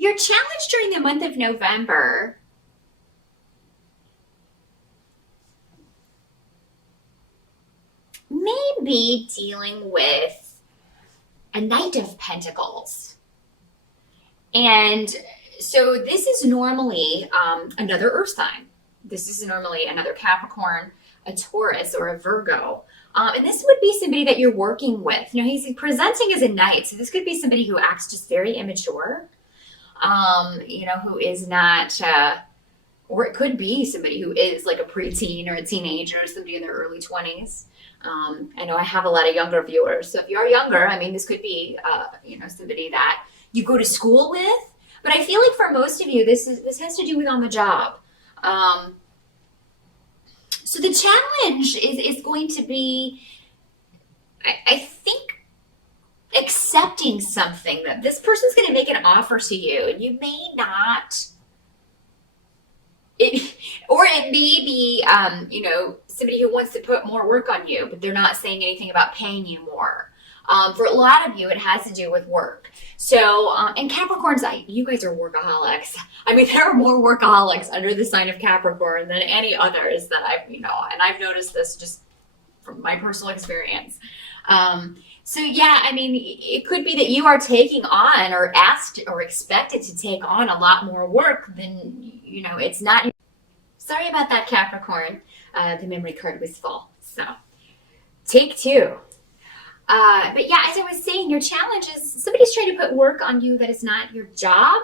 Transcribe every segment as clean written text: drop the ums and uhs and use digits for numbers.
Your challenge during the month of November may be dealing with a Knight of Pentacles. And so this is normally another earth sign. This is normally another Capricorn, a Taurus, or a Virgo. And this would be somebody that you're working with. You know, he's presenting as a knight. So this could be somebody who acts just very immature, who is not, or it could be somebody who is like a preteen or a teenager, somebody in their early 20s. I know I have a lot of younger viewers. So if you're younger, I mean, this could be, somebody that you go to school with. But I feel like for most of you, this has to do with on the job. So the challenge is going to be, I think, accepting something that this person's going to make an offer to you, and you may not. Or it may be, somebody who wants to put more work on you, but they're not saying anything about paying you more. For a lot of you, it has to do with work. So, and Capricorns, you guys are workaholics. I mean, there are more workaholics under the sign of Capricorn than any others that and I've noticed this just from my personal experience. So yeah, I mean, it could be that you are taking on or asked or expected to take on a lot more work than, it's not. Sorry about that, Capricorn. The memory card was full. So take two. But yeah, as I was saying, your challenge is somebody's trying to put work on you that is not your job,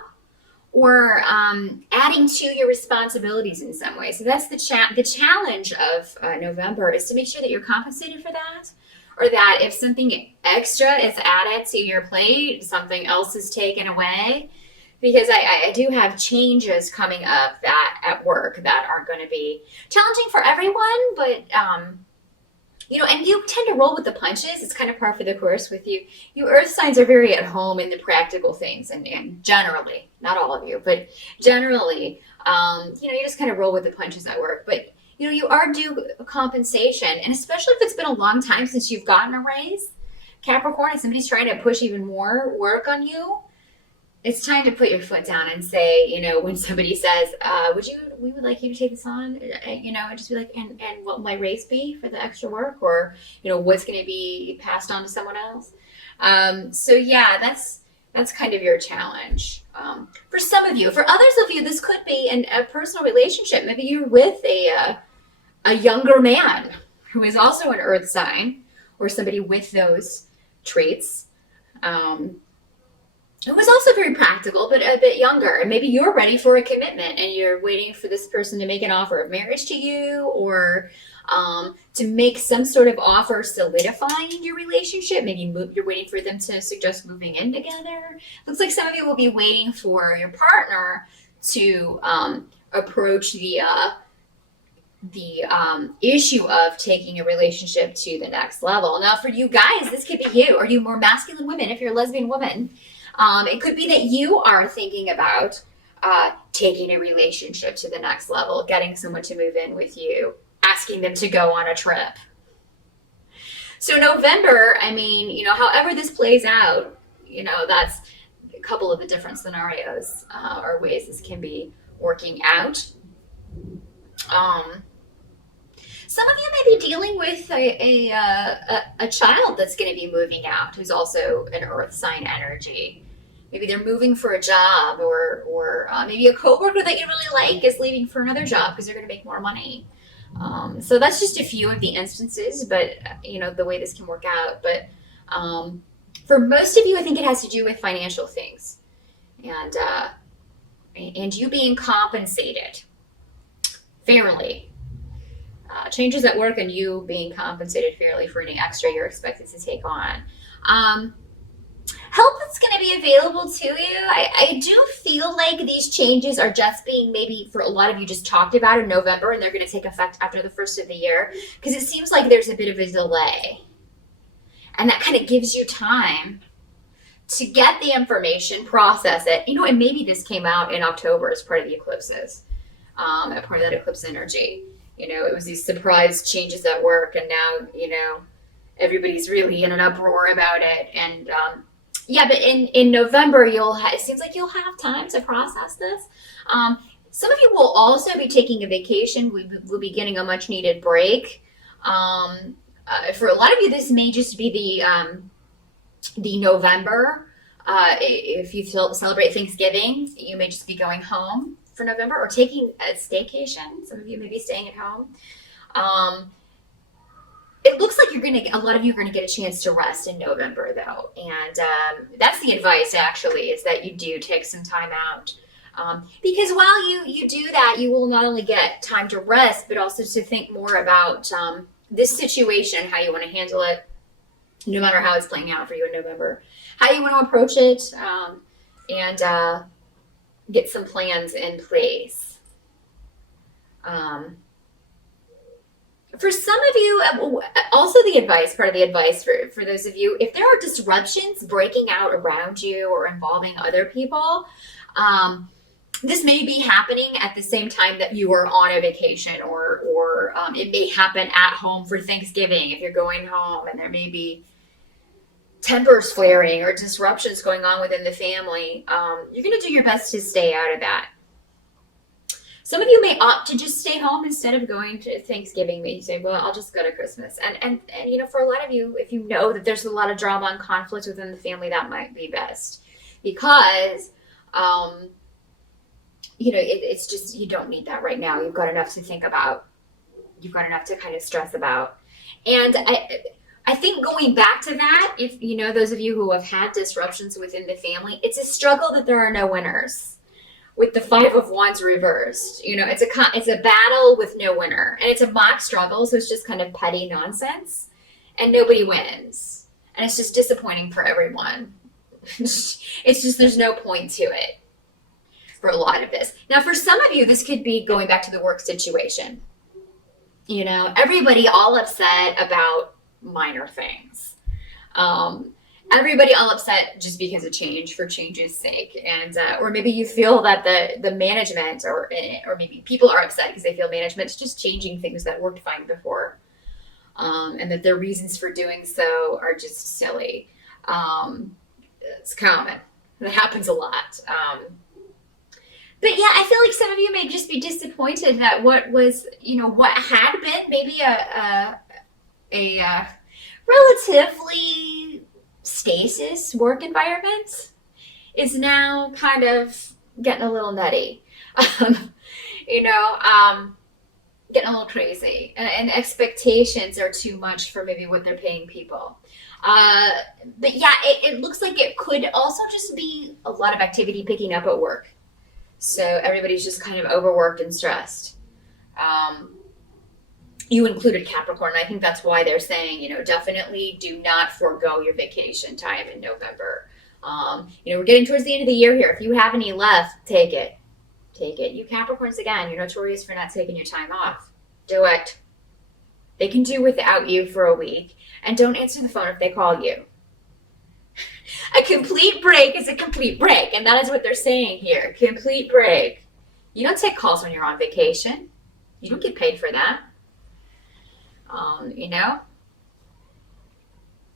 or adding to your responsibilities in some way. So that's the challenge of November, is to make sure that you're compensated for that, or that if something extra is added to your plate, something else is taken away. Because I do have changes coming up that at work that are going to be challenging for everyone, but and you tend to roll with the punches. It's kind of par for the course with you. You earth signs are very at home in the practical things, and generally, not all of you, but generally, you just kind of roll with the punches at work. But, you are due compensation, and especially if it's been a long time since you've gotten a raise, Capricorn, if somebody's trying to push even more work on you, it's time to put your foot down and say, when somebody says, we would like you to take this on, and just be like, and what will my raise be for the extra work? Or, what's going to be passed on to someone else? So yeah, that's kind of your challenge. For some of you, for others of you, this could be a personal relationship. Maybe you're with a younger man who is also an earth sign, or somebody with those traits. It was also very practical, but a bit younger. And maybe you're ready for a commitment and you're waiting for this person to make an offer of marriage to you, or to make some sort of offer solidifying your relationship. Maybe you're waiting for them to suggest moving in together. Looks like some of you will be waiting for your partner to approach the issue of taking a relationship to the next level. Now, for you guys, this could be you. Are you more masculine women? If you're a lesbian woman, it could be that you are thinking about taking a relationship to the next level, getting someone to move in with you, asking them to go on a trip. So November, however this plays out, that's a couple of the different scenarios or ways this can be working out. Some of you may be dealing with a child that's going to be moving out, who's also an earth sign energy. Maybe they're moving for a job, or maybe a coworker that you really like is leaving for another job because they're going to make more money. So that's just a few of the instances, but the way this can work out. But for most of you, I think it has to do with financial things, and you being compensated fairly. Changes at work and you being compensated fairly for any extra you're expected to take on. Help that's going to be available to you. I do feel like these changes are just being, maybe for a lot of you, just talked about in November, and they're going to take effect after the first of the year, because it seems like there's a bit of a delay. And that kind of gives you time to get the information, process it. And maybe this came out in October as part of the eclipses, part of that eclipse energy. It was these surprise changes at work, and now, everybody's really in an uproar about it. And Yeah, but in November it seems like you'll have time to process this. Some of you will also be taking a vacation. We'll be getting a much needed break. For a lot of you, this may just be the November. If you celebrate Thanksgiving, you may just be going home for November or taking a staycation. Some of you may be staying at home. It looks like a lot of you are gonna get a chance to rest in November, though, and that's the advice. Actually, is that you do take some time out, because while you do that, you will not only get time to rest, but also to think more about this situation, how you want to handle it, no matter how it's playing out for you in November, how you want to approach it, and get some plans in place. For some of you, also part of the advice for those of you, if there are disruptions breaking out around you or involving other people, this may be happening at the same time that you are on a vacation, or it may happen at home for Thanksgiving if you're going home, and there may be tempers flaring or disruptions going on within the family. You're going to do your best to stay out of that. Some of you may opt to just stay home instead of going to Thanksgiving. Maybe you say, well, I'll just go to Christmas. And for a lot of you, if you know that there's a lot of drama and conflict within the family, that might be best. Because, it's just, you don't need that right now. You've got enough to think about. You've got enough to kind of stress about. And I think going back to that, if, those of you who have had disruptions within the family, it's a struggle that there are no winners. With the Five of Wands reversed, it's a battle with no winner, and it's a mock struggle, so it's just kind of petty nonsense, and nobody wins, and it's just disappointing for everyone. It's just there's no point to it for a lot of this. Now, for some of you, this could be going back to the work situation. Everybody all upset about minor things. Everybody all upset just because of change for change's sake, and or maybe you feel that the management or maybe people are upset because they feel management's just changing things that worked fine before, and that their reasons for doing so are just silly. It's common. That happens a lot. But yeah, I feel like some of you may just be disappointed that what had been maybe a relatively stasis work environment is now kind of getting a little nutty, getting a little crazy, and expectations are too much for maybe what they're paying people. But yeah, it looks like it could also just be a lot of activity picking up at work. So everybody's just kind of overworked and stressed. You included Capricorn. I think that's why they're saying, definitely do not forego your vacation time in November. We're getting towards the end of the year here. If you have any left, take it. Take it. You Capricorns, again, you're notorious for not taking your time off. Do it. They can do without you for a week. And don't answer the phone if they call you. A complete break is a complete break. And that is what they're saying here. Complete break. You don't take calls when you're on vacation. You don't get paid for that.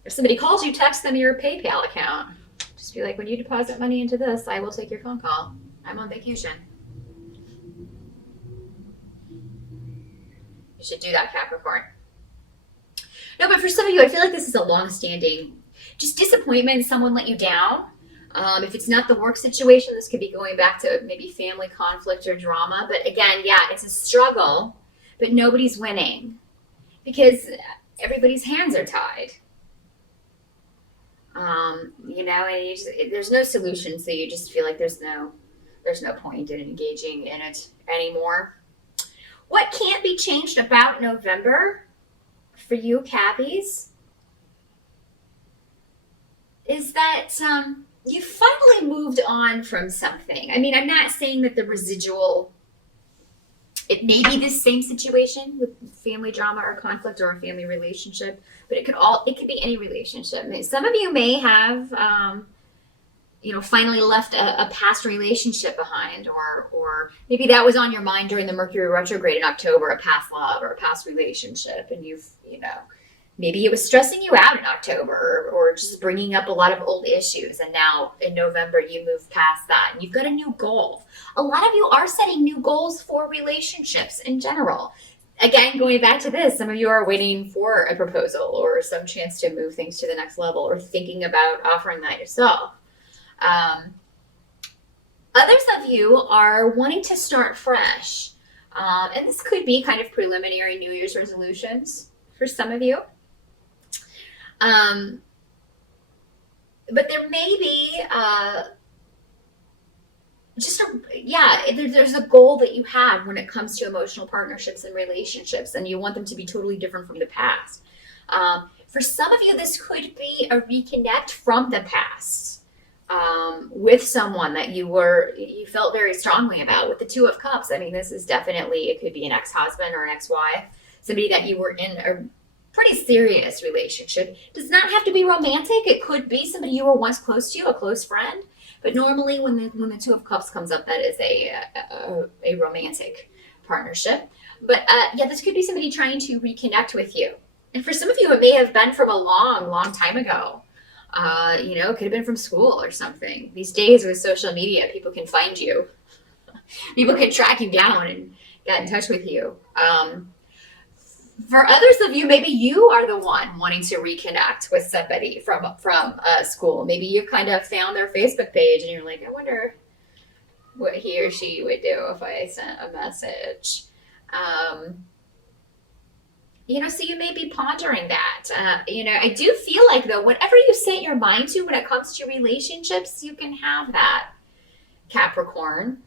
If somebody calls you, text them your PayPal account. Just be like, when you deposit money into this, I will take your phone call. I'm on vacation. You should do that, Capricorn. No, but for some of you, I feel like this is a long-standing just disappointment. Someone let you down. If it's not the work situation, this could be going back to maybe family conflict or drama. But again, yeah, it's a struggle, but nobody's winning because everybody's hands are tied. And there's no solution, so you just feel like there's no point in engaging in it anymore. What can't be changed about November for you, Cappies, is that you finally moved on from something. I mean, I'm not saying that the residual, it may be the same situation with family drama or conflict or a family relationship, but it could be any relationship. Some of you may have, finally left a past relationship behind, or maybe that was on your mind during the Mercury retrograde in October, a past love or a past relationship, and you've, Maybe it was stressing you out in October or just bringing up a lot of old issues. And now in November, you move past that and you've got a new goal. A lot of you are setting new goals for relationships in general. Again, going back to this, some of you are waiting for a proposal or some chance to move things to the next level or thinking about offering that yourself. Others of you are wanting to start fresh. And this could be kind of preliminary New Year's resolutions for some of you. But there may be there's a goal that you have when it comes to emotional partnerships and relationships, and you want them to be totally different from the past. For some of you, this could be a reconnect from the past with someone that you felt very strongly about. With the Two of Cups, I mean, this is definitely, it could be an ex-husband or an ex-wife, somebody that you were in a pretty serious relationship. Does not have to be romantic. It could be somebody you were once close to, a close friend. But normally when the Two of Cups comes up, that is a romantic partnership. But this could be somebody trying to reconnect with you. And for some of you, it may have been from a long, long time ago. It could have been from school or something. These days with social media, people can find you. People can track you down and get in touch with you. For others of you, maybe you are the one wanting to reconnect with somebody from school. Maybe you kind of found their Facebook page and you're like, I wonder what he or she would do if I sent a message. So you may be pondering that. I do feel like, though, whatever you set your mind to when it comes to relationships, you can have that, Capricorn.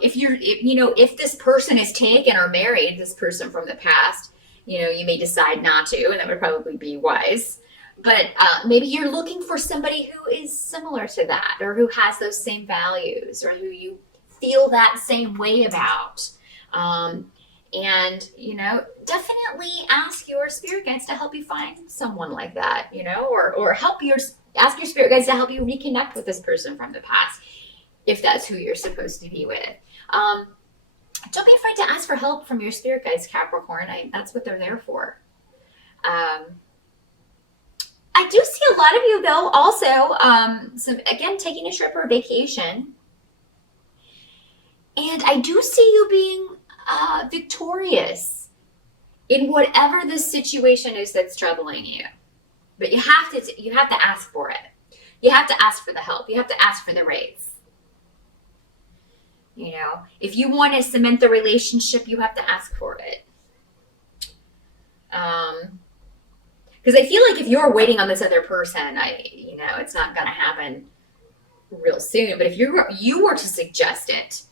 If this person is taken or married, this person from the past, you may decide not to, and that would probably be wise. But maybe you're looking for somebody who is similar to that, or who has those same values, or who you feel that same way about. Definitely ask your spirit guides to help you find someone like that, or ask your spirit guides to help you reconnect with this person from the past, if that's who you're supposed to be with. Don't be afraid to ask for help from your spirit guides, Capricorn. That's what they're there for. I do see a lot of you, though, also, taking a trip or a vacation. And I do see you being victorious in whatever the situation is that's troubling you. But you have to ask for it. You have to ask for the help. You have to ask for the raise. If you want to cement the relationship, you have to ask for it. Because I feel like if you're waiting on this other person, it's not going to happen real soon. But if you were to suggest it,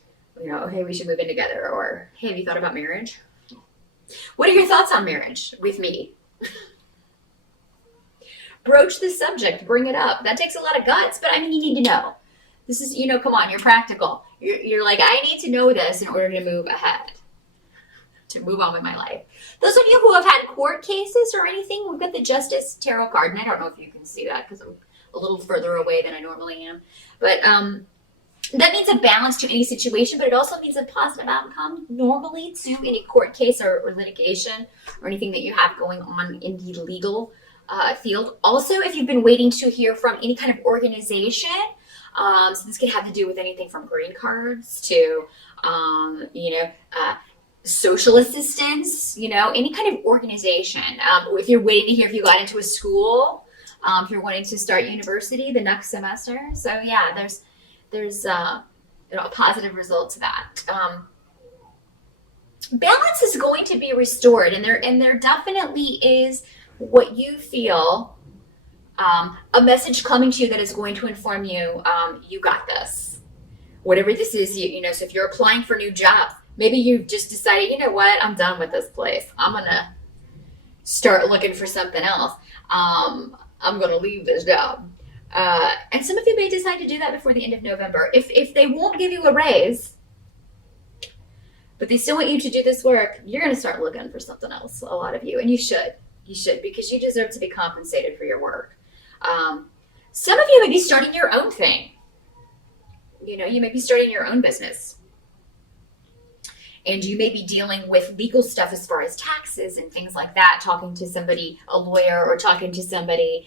hey, we should move in together, or hey, have you thought about marriage? What are your thoughts on marriage with me? Broach the subject, bring it up. That takes a lot of guts, but you need to know. This is, come on, you're practical. You're like, I need to know this in order to move ahead, to move on with my life. Those of you who have had court cases or anything, we've got the Justice Tarot card, and I don't know if you can see that because I'm a little further away than I normally am. But that means a balance to any situation, but it also means a positive outcome normally to any court case or litigation or anything that you have going on in the legal field. Also, if you've been waiting to hear from any kind of organization, so this could have to do with anything from green cards to, social assistance, any kind of organization. If you're waiting to hear if you got into a school, if you're wanting to start university the next semester. So yeah, there's a positive result to that. Balance is going to be restored, and there definitely is what you feel, a message coming to you that is going to inform you, you got this. Whatever this is, so if you're applying for new jobs, maybe you've just decided, you know what, I'm done with this place. I'm going to start looking for something else. I'm going to leave this job. And some of you may decide to do that before the end of November. If they won't give you a raise, but they still want you to do this work, you're going to start looking for something else, a lot of you. And you should, because you deserve to be compensated for your work. Some of you may be starting your own thing. You may be starting your own business. And you may be dealing with legal stuff as far as taxes and things like that, talking to somebody, a lawyer, or talking to somebody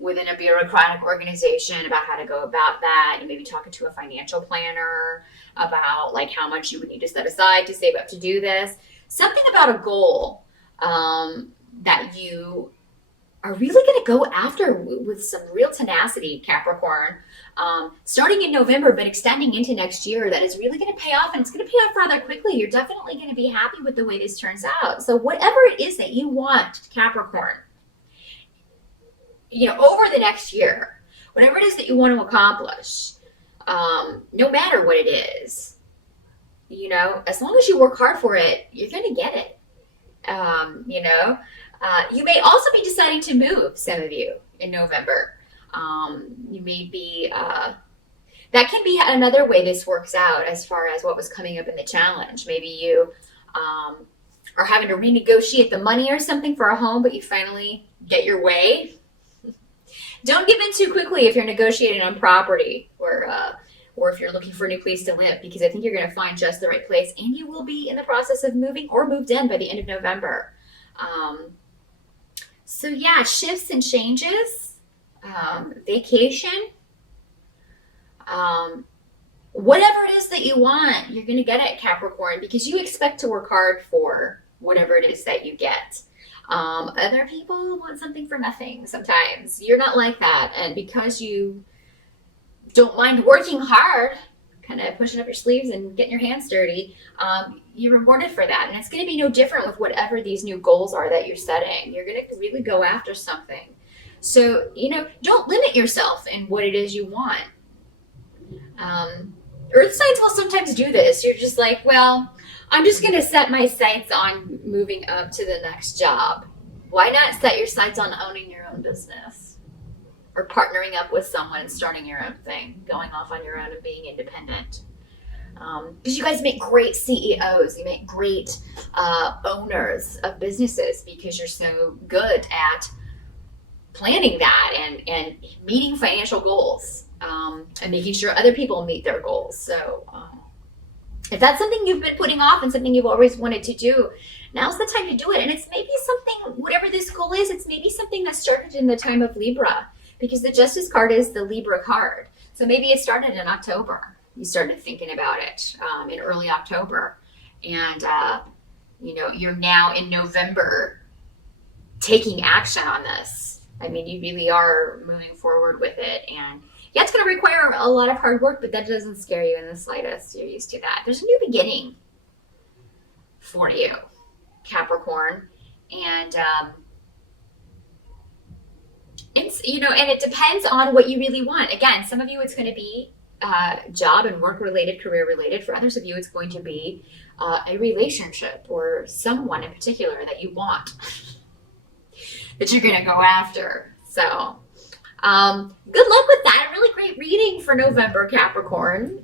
within a bureaucratic organization about how to go about that. You may be talking to a financial planner about like how much you would need to set aside to save up to do this. Something about a goal that you are really going to go after with some real tenacity, Capricorn, starting in November, but extending into next year, that is really going to pay off, and it's going to pay off rather quickly. You're definitely going to be happy with the way this turns out. So whatever it is that you want, Capricorn, over the next year, whatever it is that you want to accomplish, no matter what it is, as long as you work hard for it, you're going to get it. You may also be deciding to move, some of you, in November. You may be, that can be another way this works out as far as what was coming up in the challenge. Maybe you are having to renegotiate the money or something for a home, but you finally get your way. Don't give in too quickly if you're negotiating on property or if you're looking for a new place to live, because I think you're going to find just the right place, and you will be in the process of moving or moved in by the end of November. So yeah, shifts and changes, vacation, whatever it is that you want, you're going to get it, Capricorn, because you expect to work hard for whatever it is that you get. Other people want something for nothing sometimes. You're not like that. And because you don't mind working hard, kind of pushing up your sleeves and getting your hands dirty, you're rewarded for that. And it's going to be no different with whatever these new goals are that you're setting. You're going to really go after something. So, don't limit yourself in what it is you want. Earth signs will sometimes do this. You're just like, well, I'm just going to set my sights on moving up to the next job. Why not set your sights on owning your own business? Or partnering up with someone and starting your own thing, going off on your own and being independent. Because you guys make great CEOs, you make great owners of businesses, because you're so good at planning that and meeting financial goals, and making sure other people meet their goals. So if that's something you've been putting off and something you've always wanted to do, now's the time to do it. And it's maybe something, whatever this goal is, it's maybe something that started in the time of Libra, because the Justice card is the Libra card. So maybe it started in October. You started thinking about it in early October. And, you're now in November taking action on this. I mean, you really are moving forward with it. And yeah, it's going to require a lot of hard work, but that doesn't scare you in the slightest. You're used to that. There's a new beginning for you, Capricorn. And, and it depends on what you really want. Again, some of you it's going to be job and work related, career related. For others of you, it's going to be a relationship or someone in particular that you want, that you're going to go after. So good luck with that. Really great reading for November, Capricorn.